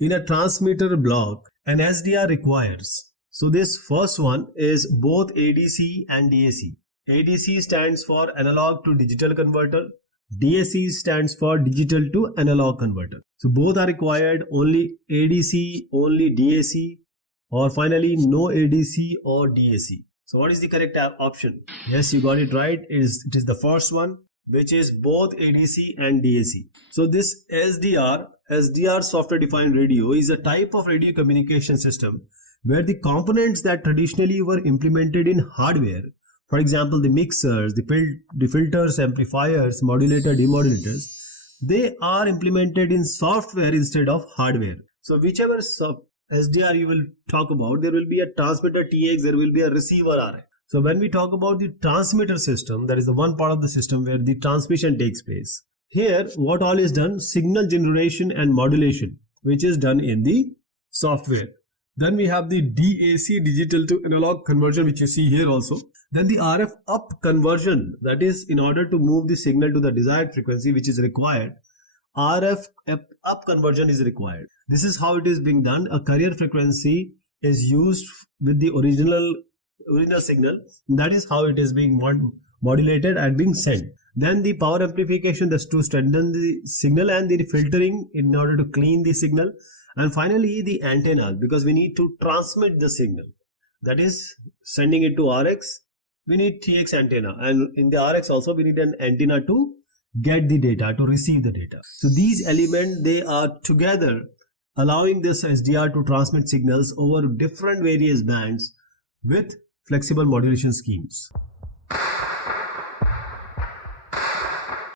in a transmitter block an SDR requires. So this first one is both ADC and DAC. ADC stands for analog to digital converter. DAC stands for digital to analog converter. So both are required, only ADC, only DAC, or finally no ADC or DAC. So what is the correct option? Yes, you got it right. It is the first one, which is both ADC and DAC. So this SDR software defined radio is a type of radio communication system where the components that traditionally were implemented in hardware, for example, the mixers, the filters, amplifiers, modulator, demodulators, they are implemented in software instead of hardware. So whichever SDR you will talk about, there will be a transmitter TX, there will be a receiver RF. So when we talk about the transmitter system, that is the one part of the system where the transmission takes place. Here, what all is done? Signal generation and modulation, which is done in the software. Then we have the DAC, digital to analog conversion, which you see here also. Then the RF up conversion, that is in order to move the signal to the desired frequency which is required. RF up conversion is required. This is how it is being done. A carrier frequency is used with the original signal. That is how it is being modulated and being sent. Then the power amplification, that's to strengthen the signal, and the filtering in order to clean the signal. And finally the antenna, because we need to transmit the signal, that is sending it to RX, we need TX antenna, and in the RX also we need an antenna to get the data, to receive the data. So these elements, they are together allowing this SDR to transmit signals over different various bands with flexible modulation schemes.